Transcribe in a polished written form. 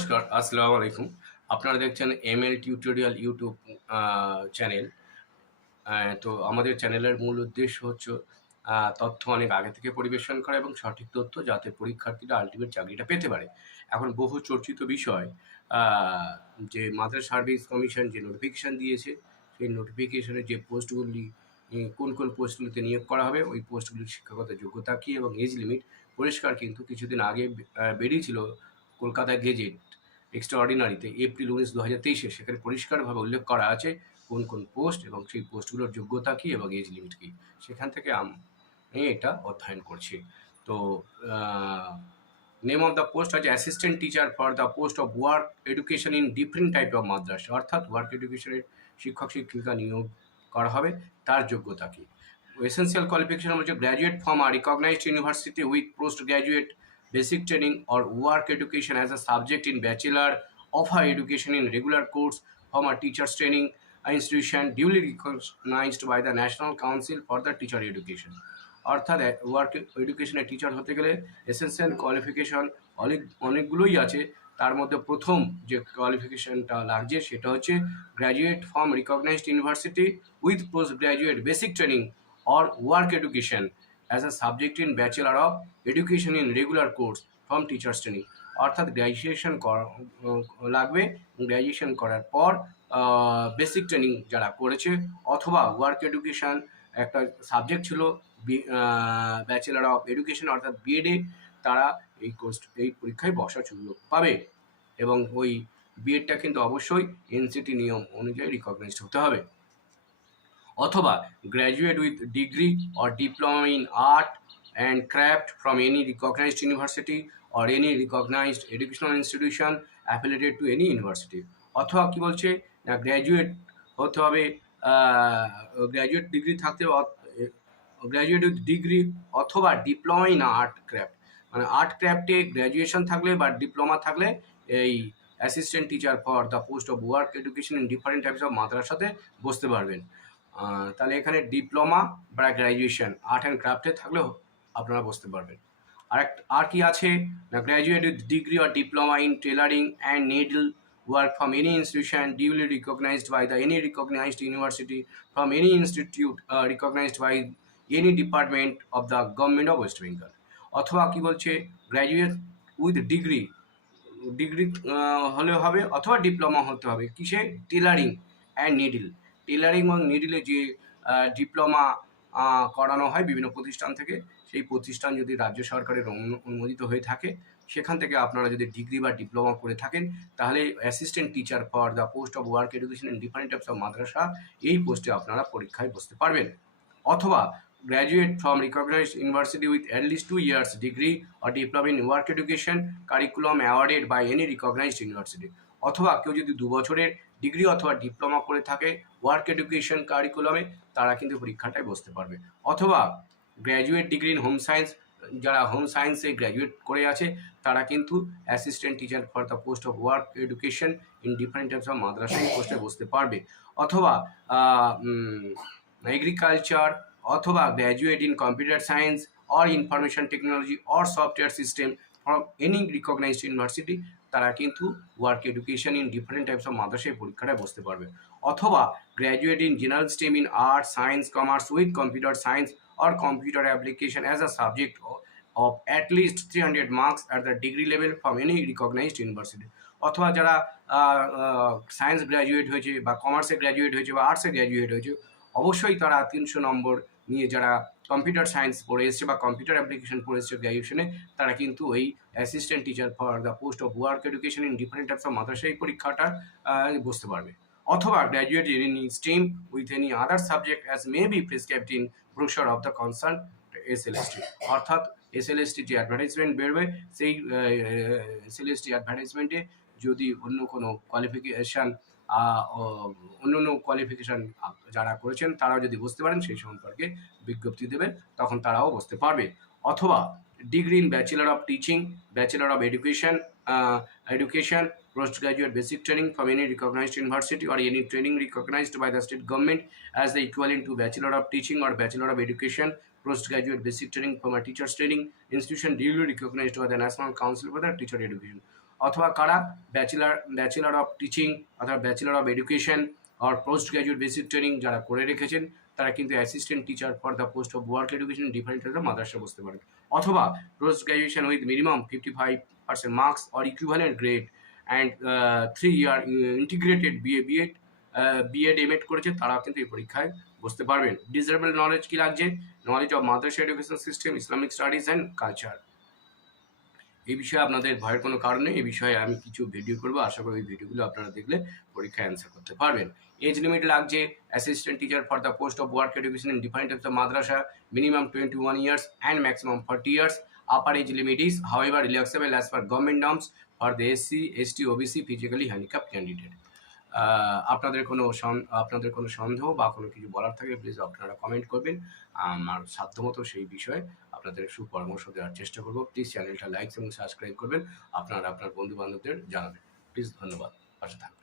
নমস্কার, আসসালামু আলাইকুম। আপনারা দেখছেন এমএল টিউটোরিয়াল ইউটিউব চ্যানেল। তো আমাদের চ্যানেলের মূল উদ্দেশ্য হচ্ছে তথ্য অনেক আগে থেকে পরিবেশন করা এবং সঠিক তথ্য যাতে পরীক্ষার্থীরা আল্টিমেট চাকরিটা পেতে পারে। এখন বহু চর্চিত বিষয় আ যে মাদ্রাস সার্ভিস কমিশন যে নোটিফিকেশন দিয়েছে, সেই নোটিফিকেশনের যে পোস্টগুলি কোন পোস্টগুলিতে নিয়োগ করা হবে, ওই পোস্টগুলির শিক্ষাগত যোগ্যতা কী এবং এজ লিমিট পরিষ্কার কিন্তু কিছুদিন আগে বেরিয়েছিল কলকাতা গেজেট এক্সট্রাঅর্ডিনারিতে এপ্রিল 19, 2023-এ। সেখানে পরিষ্কারভাবে উল্লেখ করা আছে কোন পোস্ট এবং সেই পোস্টগুলোর যোগ্যতা কী এবং এজ লিমিট কী। সেখান থেকে আমি এটা অধ্যয়ন করছি। তো নেম অফ দ্য পোস্ট আছে assistant teacher for the post of work education in different type of Madras, অর্থাৎ ওয়ার্ক এডুকেশনের শিক্ষক শিক্ষিকা নিয়োগ করা হবে, তার যোগ্যতা কী। এসেন্সিয়াল কোয়ালিফিকেশন হচ্ছে graduate from a recognised university with post graduate basic training or work education as a subject in bachelor of higher education in regular course from a teacher's training institution duly recognized by the National Council for the Teacher Education. অর্থাৎ work এডুকেশনের teacher হতে গেলে essential qualification অনেকগুলোই আছে। তার মধ্যে প্রথম যে কোয়ালিফিকেশনটা লাগছে সেটা হচ্ছে graduate from recognised university with post graduate basic training or work education as a subject in bachelor of education in regular course from teachers training, অর্থাৎ গ্র্যাজুয়েশন লাগবে। গ্র্যাজুয়েশন করার পর বেসিক ট্রেনিং যারা করেছে অথবা ওয়ার্ক এডুকেশন একটা সাবজেক্ট ছিল ব্যাচেলার অফ এডুকেশন অর্থাৎ বিএডে, তারা এই পরীক্ষায় বসার সুযোগ পাবে এবং ওই বিএডটা কিন্তু অবশ্যই এনসিটি নিয়ম অনুযায়ী রিকগনাইজড হতে হবে। অথবা graduate with degree or diploma in art and craft from any recognised university or any recognised educational institution affiliated to any university. অথবা কী বলছে না, গ্র্যাজুয়েট হতে হবে, গ্র্যাজুয়েট ডিগ্রি থাকতে গ্র্যাজুয়েট উইথ ডিগ্রি অথবা ডিপ্লোমা ইন আর্ট ক্রাফট, মানে art ক্রাফটে গ্র্যাজুয়েশন থাকলে বা ডিপ্লোমা থাকলে এই assistant teacher for the post of work education in different types of মাদ্রাসাতে বসতে পারবেন। তাহলে এখানে ডিপ্লোমা বা গ্র্যাজুয়েশন আর্ট অ্যান্ড ক্রাফটে থাকলেও আপনারা বসতে পারবেন। আর কি আছে না, graduate with degree or diploma in tailoring and needle work from any institution duly recognized by the any recognized university from any institute recognized by any department of the government of West Bengal। অথবা কি বলছে graduate with degree হলেও হবে অথবা diploma হতে হবে কিসে, tailoring and needle. Tailoring এবং নিডলে যে ডিপ্লোমা করানো হয় বিভিন্ন প্রতিষ্ঠান থেকে, সেই প্রতিষ্ঠান যদি রাজ্য সরকারের অনুমোদিত হয়ে থাকে, সেখান থেকে আপনারা যদি ডিগ্রি বা ডিপ্লোমা করে থাকেন তাহলে assistant teacher for the post of work education in different types of মাদ্রাসা এই পোস্টে আপনারা পরীক্ষায় বসতে পারবেন। অথবা graduate from recognised university with at least 2 years degree or diploma in work education curriculum awarded by any recognised university. অথবা কেউ যদি 2 বছরের ডিগ্রি অথবা ডিপ্লোমা করে থাকে ওয়ার্ক এডুকেশন কারিকুলামে, তারা কিন্তু পরীক্ষাটায় বসতে পারবে। অথবা graduate degree in home science, যারা হোম সায়েন্সে গ্র্যাজুয়েট করে আছে তারা কিন্তু assistant teacher for the post of work education in different types of মাদ্রাসা পোস্টে বসতে পারবে। অথবা এগ্রিকালচার অথবা graduate in computer science or information technology or software system from any recognised university, তারা কিন্তু work education in different types of মাদ্রাসায় পরীক্ষাটায় বসতে পারবে। অথবা graduate in general stream in art science commerce with computer science or computer application as a subject of at least 300 marks at the degree level from any recognized university। অথবা যারা science graduate হয়েছে বা কমার্সে graduate হয়েছে বা আর্টসে graduate হয়েছে, অবশ্যই তারা 300 নম্বর নিয়ে যারা কম্পিউটার সায়েন্স পড়ে এসছে বা কম্পিউটার অ্যাপ্লিকেশন পড়ে এসছে গ্র্যাজুয়েশনে, তারা কিন্তু ওই assistant teacher for the post of work education in different types of মাদ্রাসা এই পরীক্ষাটা বসতে পারবে। অথবা graduate in any stream with any other subject as may be prescribed in brochure of the concern SLST। অর্থাৎ SLST যে advertisement বেরোবে, সেই SLST অ্যাডভার্টাইজমেন্টে যদি অন্য কোনো কোয়ালিফিকেশান যারা করেছেন তারাও যদি বসতে পারেন সেই সম্পর্কে বিজ্ঞপ্তি দেবে, তখন তারাও বসতে পারবে। অথবা degree in bachelor of teaching, bachelor of education, postgraduate basic training from any recognized university or any training recognized by the state government as the equivalent to bachelor of teaching or bachelor of education, postgraduate basic training from a teacher's training institution duly recognized by the National Council for the Teacher Education। অথবা কারা bachelor of teaching অথবা bachelor of education আর post graduate basic training যারা করে রেখেছেন তারা কিন্তু assistant teacher for the post of work education different মাদ্রাসা বসতে পারেন, অথবা post graduation with minimum 55% marks or equivalent grade and 3 year integrated BEd MEd করেছে তারা কিন্তু এই পরীক্ষায় বসতে পারবেন। ডিজারেবল নলেজ কি লাগছে? Knowledge of Madrasa education system, Islamic studies and culture. এই বিষয়ে আপনাদের ভয়ের কোনো কারণ নেই, এই বিষয়ে আমি কিছু ভিডিও করবো, আশা করি ওই ভিডিওগুলো আপনারা দেখলে পরীক্ষায় অ্যান্সার করতে পারবেন। এজ লিমিট লাগছে assistant teacher for the post of work education in different types of Madrasa minimum 21 years and maximum 40 years. Upper age limit is however relaxable as per government norms for the SC, ST, OBC physically handicapped candidate. আপনাদের কোনো সন্দেহ বা কোনো কিছু বলার থাকলে please আপনারা comment করবেন, আমার সাধ্যমতো সেই বিষয়ে আপনাদের সুপরামর্শ দেওয়ার চেষ্টা করব। প্লিজ চ্যানেলটা লাইক এবং সাবস্ক্রাইব করবেন, আপনারা আপনার বন্ধু বান্ধবদের জানাবেন। প্লিজ ধন্যবাদ, পাশে থাকবেন।